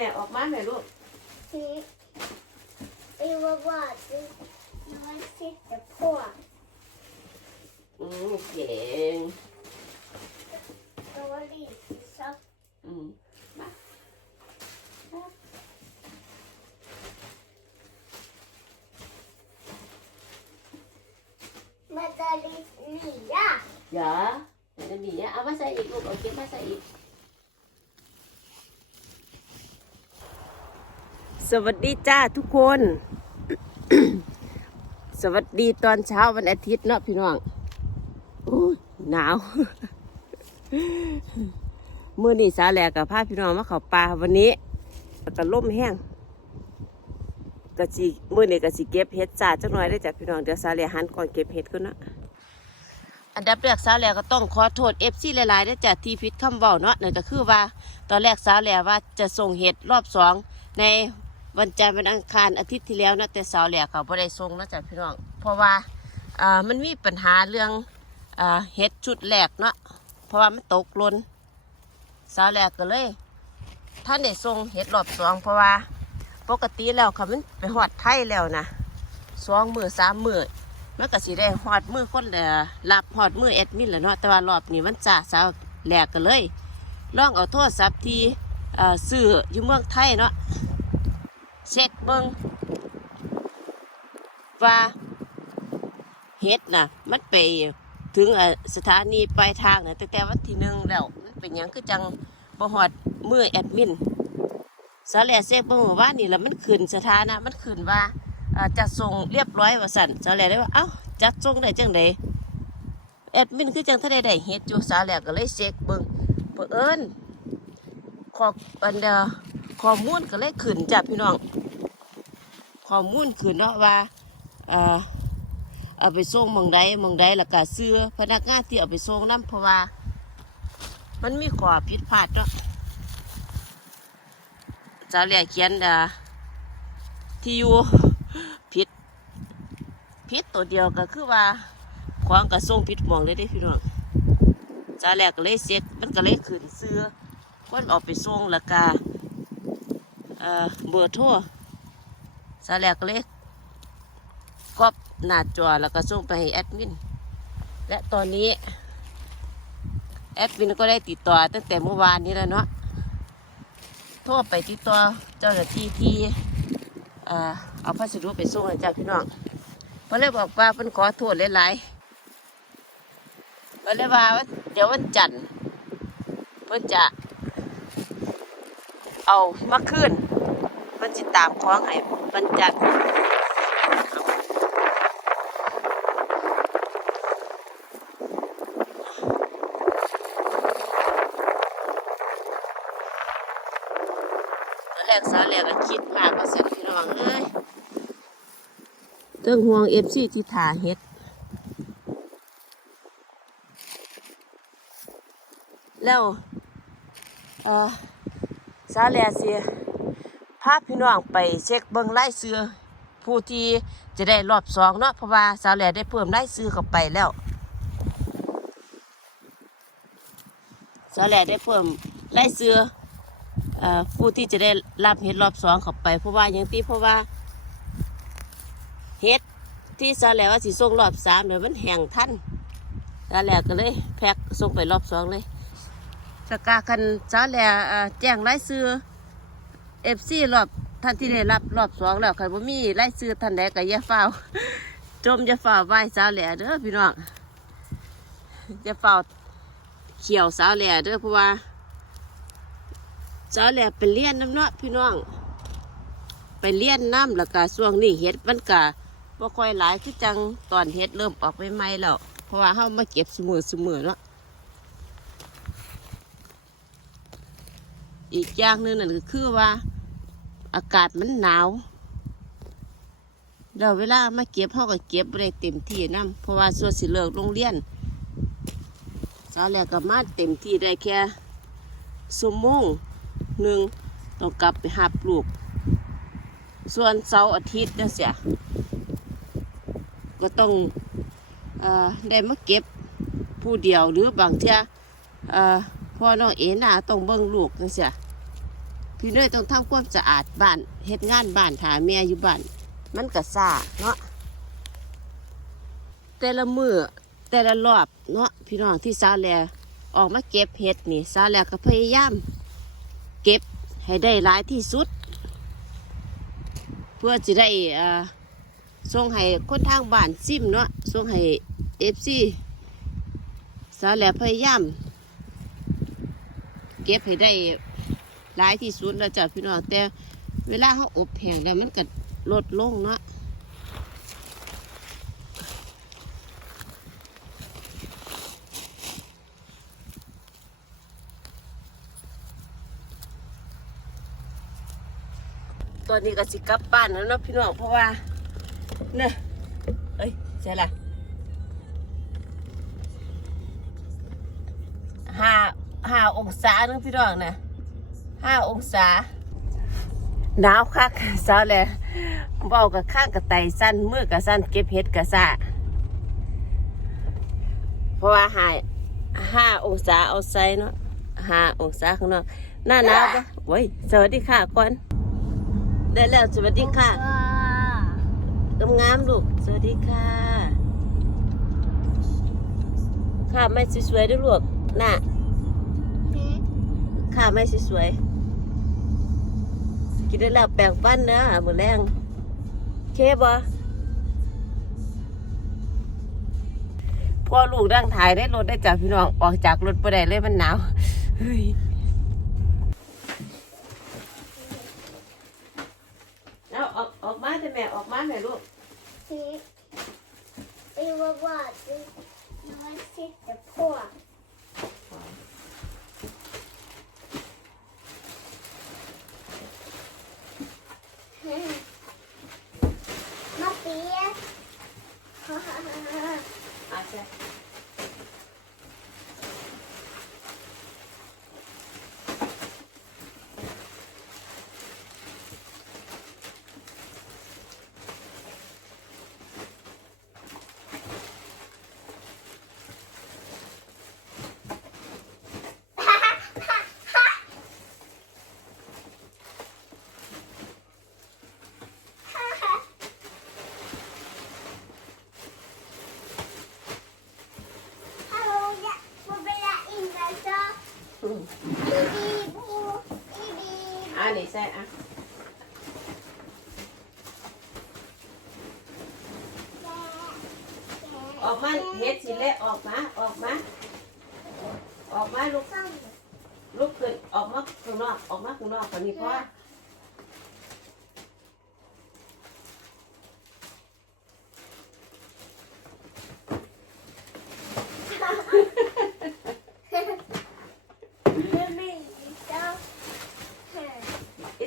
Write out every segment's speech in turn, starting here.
ม่ออกมาแม่ลูกทีไอ้ว่าว่าจะน้อยคิดแต่พ่ออืมเก่งตัวนี้ชอบอืมมามาตาลินี่ย่า เดี๋ยวเดี๋ยวจะมีอะเอามาใส่อีกลูกเอาเก็บมาใส่อีก สวัสดีจ้าทุกคน สวัสดีตอนเช้าวันอาทิตย์เนาะพี่น้องอหนาวมื่อนี้สาแหลกกับพาพี่น้องมาเขาปลาวันนี้แล้วก็ล่มแห้งกะสิมื่อนี้กะสิเก็บเห็ดจ้าจักหน่อยได้จ้ะพี่น้องเดี๋ยวสาแหลกหันก่อนเก็บเห็ดก่อนเนาะอันดับแรกสาแหลกก็ต้องขอโทษเอฟซีหลายๆได้จ้ะที่พิดคำเว้าเนาะนั่นก็คือว่าตอนแรกสาแหลกว่าจะส่งเห็ดรอบสองใน วันจันทร์วันอังคารอาทิตย์ที่แล้วนาะแต่สาวแหลกเขาไ่ได้ส่งนาะจ้ะพี่น้อง เพราะว่าอ่ามันมีปัญหาเรื่องอ่าเห็ดชุดแรกเนาะเพราะว่ามันตกล่นสาวแรกก็เลยท่านได้ส่งเห็ดรอบสองเพราะว่าปกติแล้วค่ะมันไปหอดไทยแล้วนะสองมือสามมือมันก็สิได้หอดมือคนเดียรับหอดมือแอดมินแหละเนาะแต่ว่ารอบนี้มันจ่าสาวแหลกก็เลยลองเอาโทรศัพท์ที่เอ่อซื้ออยู่เมืองไทยเนาะ เช็คเบิ้งว่าเห็ดนะมันไปถึงสถานีปลายทางนะตั้งแต่วันที่หนึ่งแล้วมันเป็นหยังคือจังบ่หอดมือแอดมินสาแล่เซกบ่ฮู้ว่านี่แล้วมันขึ้นสถานะ มันขึ้นว่าจัดส่งเรียบร้อยว่าสั่นสาแล่ได้ว่าเอ้าจัดส่งได้จังไดแอดมินคือจังถ้าได้ได้เฮ็ดอยู่สาแล่ก็เลยเช็คเบิ่งเพิ่เอิ้นขออันเดอข้อมูลก็เลยขึ้นจ้ะพี่น้อง ข้อมูลขึ้นเนาะว่าเอาไปส่งมองใดมองใดแล้วก็ซื้อพนักงานที่เอาไปส่งนํเพราะว่า มันมีขวาผิดพลาดเนาะจ้าเรียกเขียนอ่าที่อยู่ผิดผิดตัวเดียวก็คือว่าของกระส่งผิดมองเลยเด้พี่น้องจ้าแรกก็เลยเซ็กมันก็เลยขึ้นเสื้อคนออกไปส่งแล้วก็เอ่อเบอร์โทร เจ้าแรกก็เลยก๊อปหน้าจอแล้วก็ส่งไปให้แอดมิน และตอนนี้ แอดมินก็ได้ติดต่อตั้งแต่เมื่อวานนี้แล้วเนาะโทรไปติดต่อเจ้าหน้าที่ที่เอาพัสดุไปส่งให้เจ้าพี่น้องเพิ่นเลยบอกว่าเพิ่นขอโทษหลายๆเพิ่นเลยว่าเดี๋ยววันจันทร์เพิ่นจะเอามาคืน เพิ่นจิตามของให้วันจันทร์ตอนแรกสาแรกก็คิดมากว่าเสร็จพี่น้องเอ้ยเรื่องห่วงเอฟซีที่ถาเฮ็ด แล้วเออสาวแรกสิพาพี่น้องไปเช็คเบิ่งรายชื่อผู้ที่จะได้รอบสองเนาะเพราะว่าสาวแรกได้เพิ่มรายชื่อเข้าไปแล้วสาวแรกได้เพิ่มรายชื่ออผู้ที่จะได้รับเห็ดรอบสองเข้าไป เพราะว่าอย่างที่เพราะว่าเห็ดที่ซาแหลวว่าสิส่งรอบสามเดี๋ยวมันแห้งทันซาแหลวก็เลยแพ็กส่งไปรอบสองเลยสกาคันซาแหล่แจ้งรายชื่อ เอฟซีรอบท่านที่ได้รับรอบสองแล้วใครบ่มีรายชื่อท่านใดก็อย่าเฝ้าวจมอย่าเฝ้าวไหว้สาวแหล่เด้อพี่น้องอย่าเฝ้าวเขียวสาวแหล่เด้อเพราะว่าเจ้าแหละไปเลี้ยนน้ำเนาะพี่น้อง ไปเลี้ยนน้ำแล้วก็ช่วงนี้เห็ดมันก็บ่ค่อยหลายคือจังตอนเห็ดเริ่มออกใหม่ๆแล้วเพราะว่าเฮามาเก็บเสมอเสมอเนาะอีกอย่างหนึ่งนั่นก็คือว่า อากาศมันหนาวแล้วเวลามาเก็บเฮาก็เก็บได้เต็มที่นํเพราะว่าส่วนสิเลิกโรงเรียนเจ้าแหละก็มาเต็มที่ได้แค่สมงหนึ่งต้องกลับไปหาปลูก ส่วนเสาร์อาทิตย์นั่นเสียก็ต้องอได้มาเก็บผู้เดียวหรือบางเที่ยเออพ่อน้องเอ๋น่าต้องเบิ่งลูกนั่นเสีย พี่เนยต้องทำความสะอาดบ้านเฮ็ดงานบ้านถาแม่อยู่บ้านมันก็ซ่าเนาะแต่ละมือแต่ละรอบเนาะพี่น้องที่สาแลออกมาเก็บเห็ดนี่สาแลก็พยายามเก็บให้ได้หลายที่สุด เพื่อจะได้เอ่อส่งให้คนทางบ้านซิมเนาะส่งให้เอฟซีสาแลพยายามเก็บให้ได้ หลายที่สุดแล้วจ้ะพี่น้องแต่เวลาเขาอบแห้งแล้วมันก็ลดลงเนาะตอนนี้ก็สิกลับบ้านแล้วเนาะพี่น้องเพราะว่าเนี่ยเอ้ยใช่ละห้าห้าองศานึงพี่น้องนะ ห้าองศาหนาวคักเช้าเลยเบากับข้างกับไตสั้นมือกับสั้นเก็บเห็ดกับซาเพราะว่าหายห้าองศาเอาไซเนาะห้าองศาข้างนอกหน้าหนาวปะโว้ยสวัสดีค่ะก่อนได้แล้วสวัสดีค่ะว้างามๆลูกสวัสดีค่ะ ค่ะไม่สวยๆด้วยลูกน่ะหืมค่ะไม่สวยๆ กินได้แล้วแปลงฟันเนอะมือแรงเคบอพอลูกดังถ่ายได้รถได้จากพี่น้องออกจากรถไปได้เลยมันหนาวเฮ้ยเอาออกออกมาแต่แม่ออกมาแม่ลูกหืมไอ้ว่าว่าจะน้อยสิจะพ่อหืม มาเปียกฮ่าฮ่าฮ่าฮ่า อาใช่อืมอ่านี่ ใส่อะออกมาเฮ็ดสิเละออกมาออกมาออกมาลูกลูกขึ้นออกมาข้างนอกออกมาข้างนอกตอนนี้พ่อ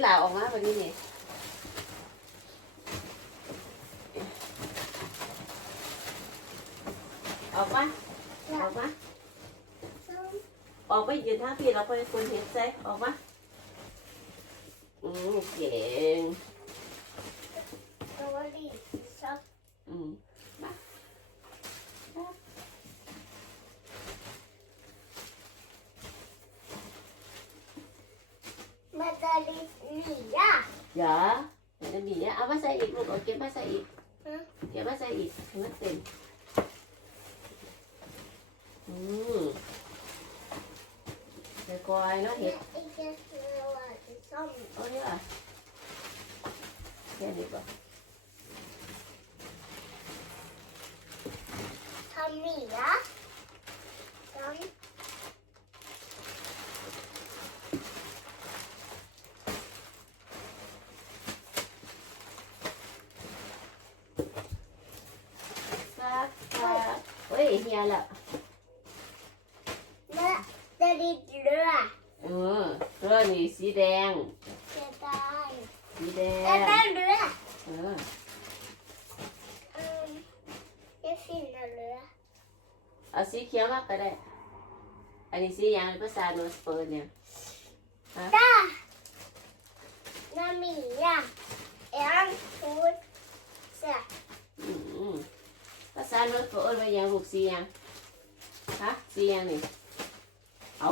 หลาออกมาวันนี้นี่ออกมา ออกมาออกไปยืนท่าพี่เราไปคนเห็นใส่ออกมาอืมเก่งอืมมาตาลิลีอะอย่าเห็นมีเนี่ยเอามาใส่อีกลูกเอาเก็บมาใส่อีกฮะเก็บมาใส่อีกให้มันเต็ม อืมเดี๋ยวกอยเนาะเห็ดอีกจะเชื่อว่าจะ สีแดง จะได้สีแดจะงได้เรือเอออืมจะสิ้นเรือเอาสีเขียวมากก็ได้ อันนี้สีหยังภาษาโนสเปอร์เนี่ยจ้าน้ำหมี่อะแอนฟูดเสียอืมอืมภาษาโนสเปอร์เอิ้นว่าหยังลูกสีหยังฮะสีหยังนี่เอา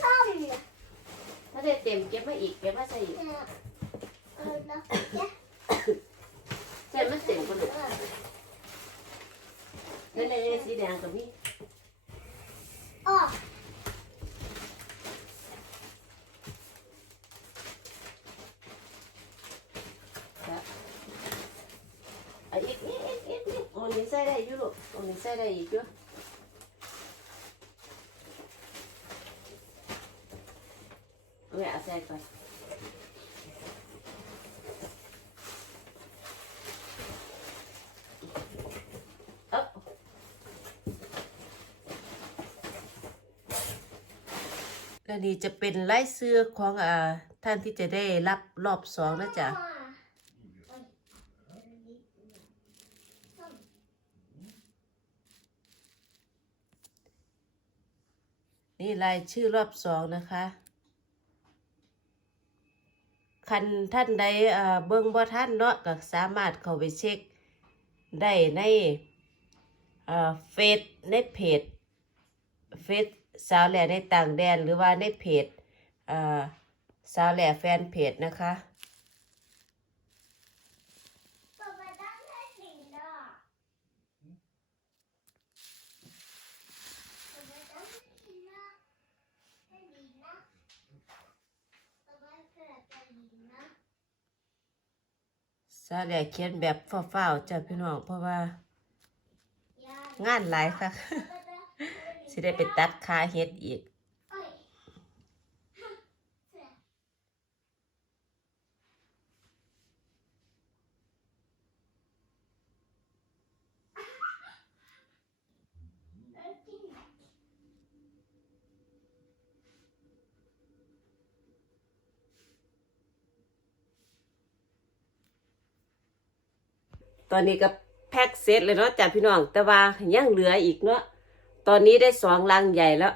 ส้ม ต็มเก็บมาอีกเก็บมาใส่อีกเออเออเนาะเนี่ยใส่มันเต็มคนลูกเออนั่นเลยสีแดงกับนี่อ๋อจ้ะเอาอีกอีกอีกอีกอีกมันนี้ใส่ได้อยู่ลูกมันนี้ใส่ได้อีกอยู่ เอาไว้เอาใส่ก่อนและนี่จะเป็นไล่เสื้อของอ่าท่านที่จะได้รับรอบสองนะจ๊ะนี่รายชื่อรอบสองนะคะ คันท่านใดเอ่อเบิ่งบ่ท่านเนาะก็สามารถเข้าไปเช็คได้ในเฟซในเพจเฟซสาวแหล่ในต่างแดนหรือว่าในเพจสาวแหล่แฟนเพจนะคะ ป๊าป๊าตั้งให้ดีนะป๊าป๊าตั้งให้ดีนะให้ดีนะป๊าป๊าเกิดจะดีนะ สาวแหล่เขียนแบบฟ้าวๆจ้ะพี่น้องเพราะว่าย่างานหลายค่ะสิได้ไปตัดคาเฮ็ดอีก เอ้ยฮะเสือเอ้ยจริงเหรอ ตอนนี้ก็แพ็กเสร็จเลยเนาะจ้ะพี่น้อง แต่ว่ายังเหลืออีกเนาะตอนนี้ได้สองลังใหญ่แล้ว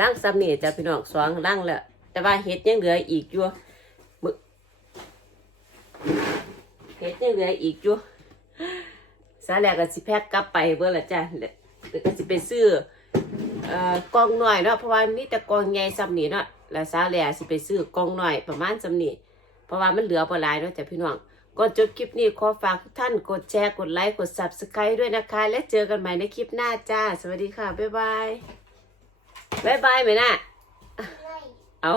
ลังซ้ำนี่จ้ะพี่น้องสองลังแล้วแต่ว่าเห็ดยังเหลืออีกอยู่มเห็ดยังเหลืออีกอยู่สาแหลกก็สิแพ็กกลับไปเบื่อละจ้ะแล้วก็สิไปซื้อเอ่อกองหน่อยเนาะเพราะว่ามีแต่กองใหญ่ซ้ำนี่เนาะแล้วสาแหลกสิไปซื้อกองหน่อยประมาณซ้ำนี่เพราะว่ามันเหลือบ่หลายเนาะจ้ะพี่น้อง ก่อนจบคลิปนี้ขอฝากทุกท่านกดแชร์กดไลค์กด Subscribe ด้วยนะคะ และเจอกันใหม่ในคลิปหน้าจ้า สวัสดีค่ะ บ๊ายบาย บ๊ายบายไหมนะไม่เอา